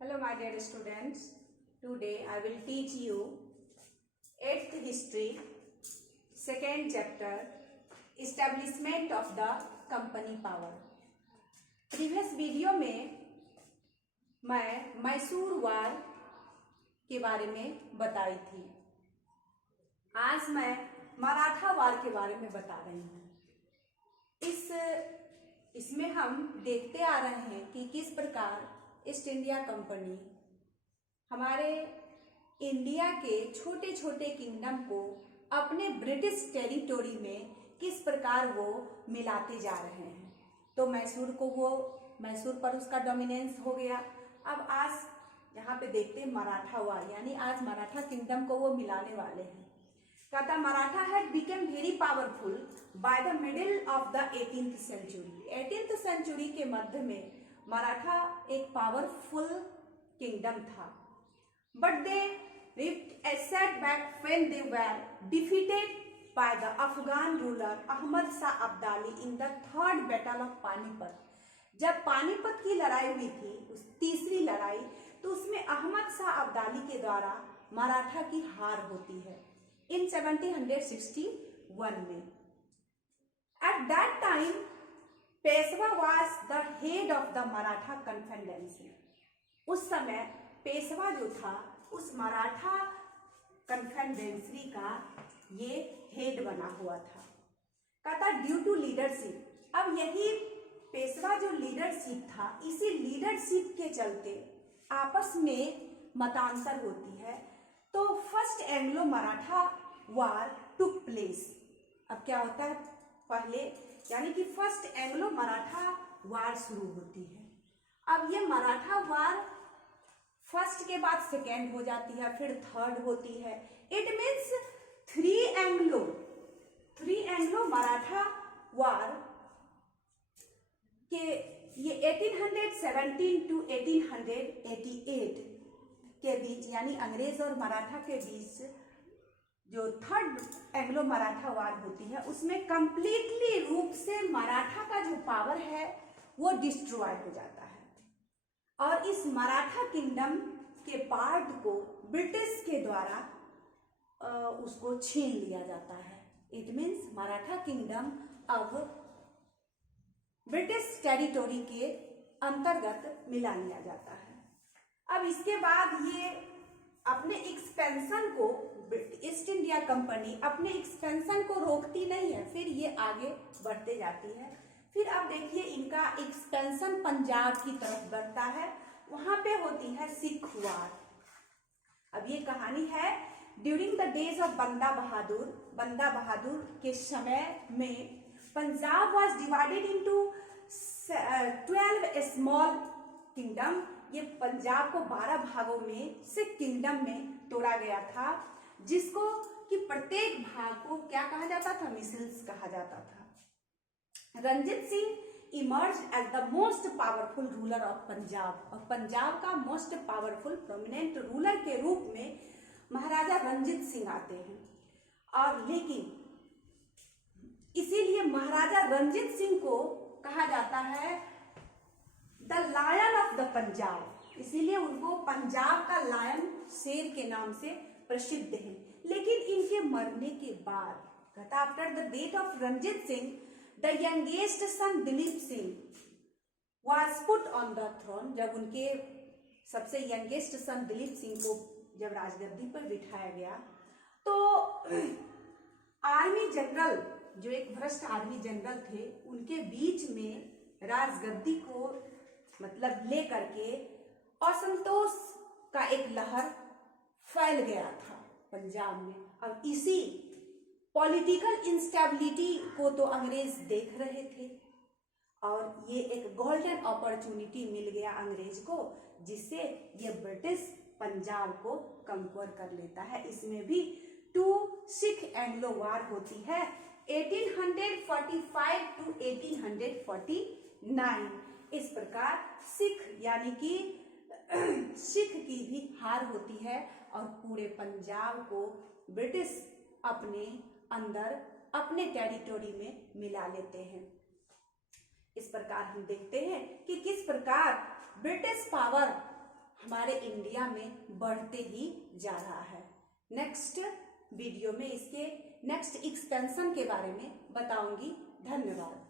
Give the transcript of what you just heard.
Hello my dear students, today I will teach you 8th history, 2nd chapter, establishment of the company power. Previous video में मैं मैसूर वार के बारे में बताई थी। आज मैं मराठा वार के बारे में बता रही हूँ। इसमें हम देखते आ रहे हैं कि किस प्रकार ईस्ट इंडिया कंपनी हमारे इंडिया के छोटे छोटे किंगडम को अपने ब्रिटिश टेरिटोरी में किस प्रकार वो मिलाते जा रहे हैं। तो मैसूर पर उसका डोमिनेंस हो गया। अब आज यहाँ पे देखते हैं मराठा वार, यानी आज मराठा किंगडम को वो मिलाने वाले हैं। कहता Maratha had become very powerful by the middle of the 18th century. 18th century के मध्य में मराठा एक पावरफुल किंगडम था, but they ripped a setback when they were defeated by the Afghan ruler Ahmad Shah Abdali in the third battle of Panipat. जब पानीपत की लड़ाई हुई थी, उस तीसरी लड़ाई, तो उसमें अहमद शाह अब्दाली के द्वारा मराठा की हार होती है इन 1761 में। At that time Peshwa was the head of the Maratha confederacy. उस समय पेशवा जो था उस मराठा कन्फेडरेसी का ये हेड बना हुआ था। कहता ड्यू टू लीडरशिप, अब यही पेशवा जो लीडरशिप था, इसी लीडरशिप के चलते आपस में मतांतर होती है। तो फर्स्ट एंग्लो मराठा वार टुक प्लेस। अब क्या होता है, पहले यानी कि फर्स्ट एंग्लो मराठा वार शुरू होती है। अब ये मराठा वार फर्स्ट के बाद सेकेंड हो जाती है, फिर थर्ड होती है। It means three Anglo Maratha war के ये 1817 to 1888 के बीच, यानी अंग्रेज और मराठा के बीच जो थर्ड एंग्लो मराठा वार होती है, उसमें कंप्लीटली रूप से मराठा का जो पावर है वो डिस्ट्रॉय हो जाता है और इस मराठा किंगडम के पार्ट को ब्रिटिश के द्वारा उसको छीन लिया जाता है। इट मीन्स मराठा किंगडम अब ब्रिटिश टेरिटोरी के अंतर्गत मिला लिया जाता है। अब इसके बाद ये अपने एक्सपेंशन को, ईस्ट इंडिया कंपनी अपने एक्सपेंशन को रोकती नहीं है, फिर ये आगे बढ़ते जाती है। फिर अब देखिए इनका एक्सपेंशन पंजाब की तरफ बढ़ता है, वहां पे होती है सिख वार। अब ये कहानी है ड्यूरिंग द डेज ऑफ बंदा बहादुर के समय में Punjab was divided into 12 small kingdom. ये पंजाब को 12 भागों में सिख किंगडम में तोड़ा गया था, जिसको कि प्रत्येक भाग को क्या कहा जाता था, मिसल्स कहा जाता था। Ranjit Singh emerge as the most powerful ruler of Punjab, और पंजाब का मोस्ट पावरफुल प्रोमिनेंट रूलर के रूप में महाराजा रंजीत सिंह आते हैं। और लेकिन इसीलिए महाराजा रंजीत सिंह को कहा जाता है the lion of the Punjab, इसीलिए उनको पंजाब का लायन, शेर के नाम से प्रसिद्ध है। लेकिन इनके मरने के बाद, कहता after the death of Ranjit Singh the youngest son Dilip Singh was put on the throne. जब उनके सबसे यंगेस्ट सन दिलीप सिंह को जब राजगद्दी पर बिठाया गया, तो आर्मी जनरल, जो एक भ्रष्ट आर्मी जनरल थे, उनके बीच में राजगद्दी को मतलब ले करके असंतोष का एक लहर फैल गया था पंजाब में। अब इसी पॉलिटिकल इंस्टेबिलिटी को तो अंग्रेज देख रहे थे और ये एक गोल्डन अपॉर्चुनिटी मिल गया अंग्रेज को, जिससे ये ब्रिटिश पंजाब को कंक्वर कर लेता है। इसमें भी 2 सिख एंग्लो वार होती है 1845 to 1849। इस प्रकार सिख यानी कि सिख की भी हार होती है और पूरे पंजाब को ब्रिटिश अपने अंदर, अपने टेरिटोरी में मिला लेते हैं। इस प्रकार हम देखते हैं कि किस प्रकार ब्रिटिश पावर हमारे इंडिया में बढ़ते ही जा रहा है। नेक्स्ट वीडियो में इसके नेक्स्ट एक्सपेंशन के बारे में बताऊंगी। धन्यवाद।